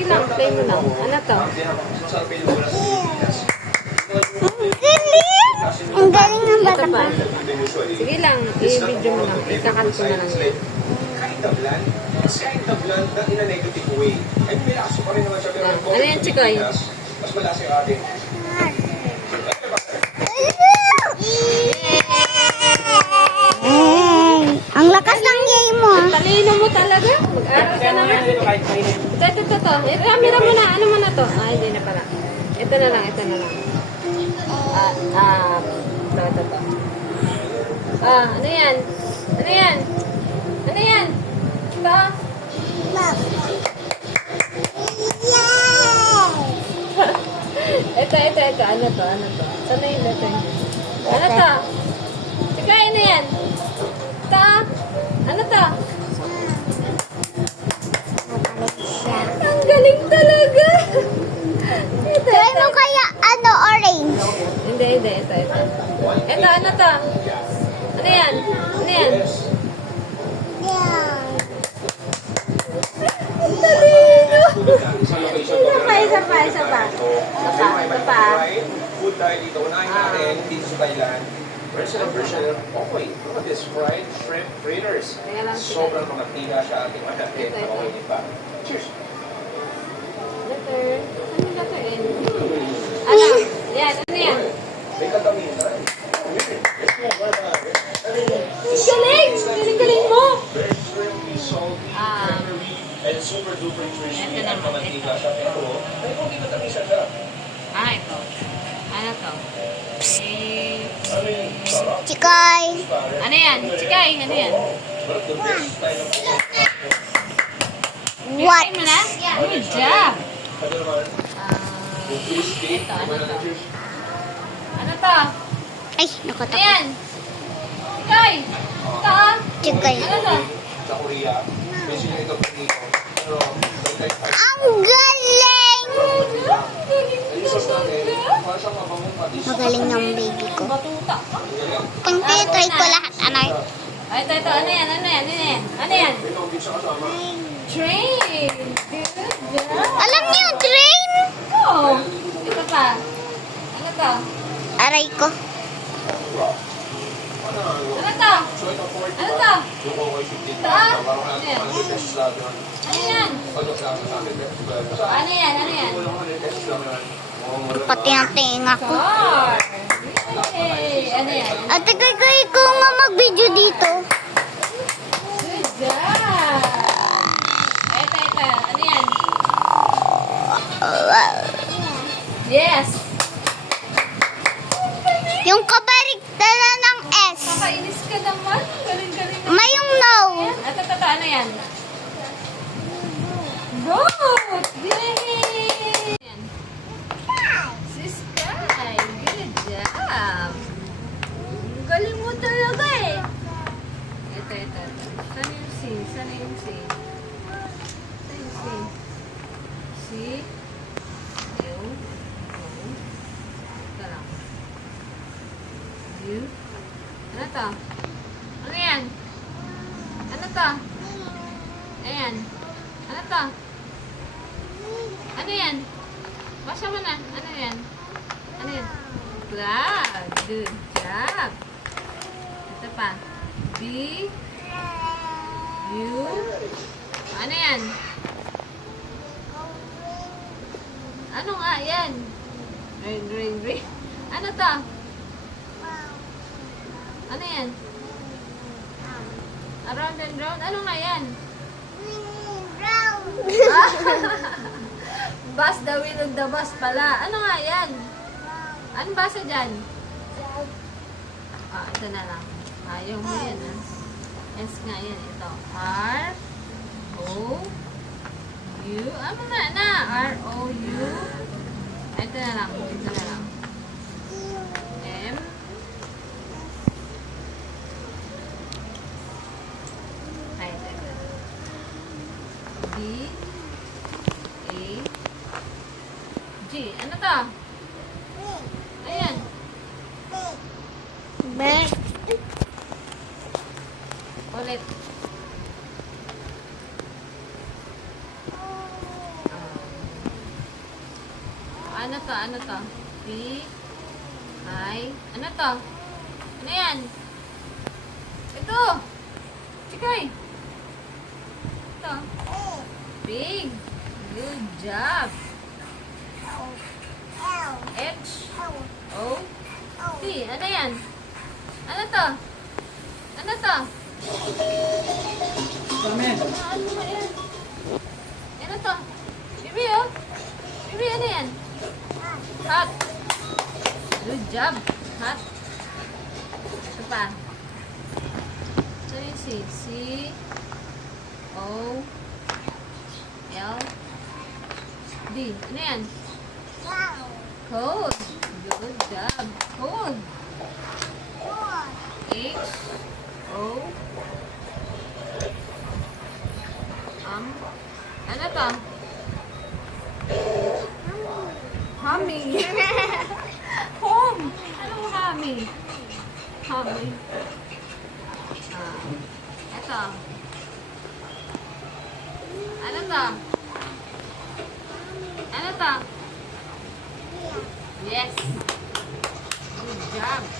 Sige lang, play mo lang. Ano to? Ang galing ng Ito bata pa. pa. Sige lang, i-video mo lang. Ikakat ko na lang yan. Tablan, mas kahit tablan na in a negative way. Ay, pilaso pa rin naman siya. Pero Ano yan, Chikoy? mas malas yung atin. Ang lakas ng game mo. Talino mo talaga. Mag-aral ka naman. Ito. Ramira mo na. Ano mo na to? Ah, hindi na pala. Ito na lang. Ito. Ano yan? Ito? Ito. Ano to? Saan na yung letter niya? Ano to? Sige, ano yan? Ito? Ano to? Ang galing talaga! Try mo kaya orange. Hindi. Ito. Ito, ano to? Ano yan? Talino! Isa pa. Food tayo dito. Unahin natin dito sa Thailand. Version okay. Look at this fried shrimp fritters. Teka lang, Sobrang kamatiga siya ating manatin. Ito. Okay pa. Cheers! Letter. Ano yung letter N? Ano? Yan, ano yan? May katamina. Galing mo! Very shrimpy, salty, peppery, and super duper crispy. Ito naman, Kamatiga siya. Pero, may konti matamisa siya. Ito. Ano to? Ano yung sarap? Chikoy. Ano yan? Chikay, ano yan? But the best style of What? Try mo na? Good job! ano naman? Crispy. Ito, ano to? Ano to? Ay, Ano nakatakot. yan? Chikay! Ito ah! Chikoy. Ano to? Sa Korea. Especially ito pa dito. Pero, Ang galing! Magaling ng baby ko. Batuta ka? Pang-try ko lahat, anay. Ito. Ano yan? Train! Good job! Alam niyo, train? Oh! Ito pa. Ano to? Aray ko. Ano to? Ano to? Ano yan? Ano yan? Pati ang tinga ko. Car! Yay! Ano yan? Ate, kay ko nga mag-video dito. Good job! Ito. Ano yan? Yes! Yung kabariktaran ng S. Kakainis ka naman. Galing-galing naman. May yung no. Ito. Ano yan? Boat! Yay! Yan. Si Sky. Good job. Ang galing mo talaga eh. Ito. Saan yung C? C? U. O. Ito lang. U. Ano to? Ano yan? Ano to? Ayan. Ano to? Ano yan? Basa mo na. Ano yan? Wow! Good job! Ito pa. B. U. Ano yan? Ano nga yan? Green. Ano to? Ano yan? Around and round? Ano nga yan? Bus, the wheel of the bus pala. Ano nga yan? Anong basa dyan? Ito na lang. Ayaw mo yan, ha? S nga yan. Ito. R. O. U. Ano na? R. O. U. Ito na lang. M. Ito. B. A. G. Ano to? Ayan. Best. Ulit. Ano to? Ano to? P, I, ano to? Ano yan? Ito! Chikoy! Ito. Big. Good job. H, O, T. Ano yan? Ano to? Ano to? Ano ba yan? Ano to? Bibi, oh. Bibi, ano yan? Hot. Good job. Hot. Ito pa. Ito yung C. C, O, L, D. Ano yan? Cold. Good job. Cold. H, O, ano to? Hummy. Home. Anong hummy? Hummy. Ito. Ano to? Ano to? Yes. Good job.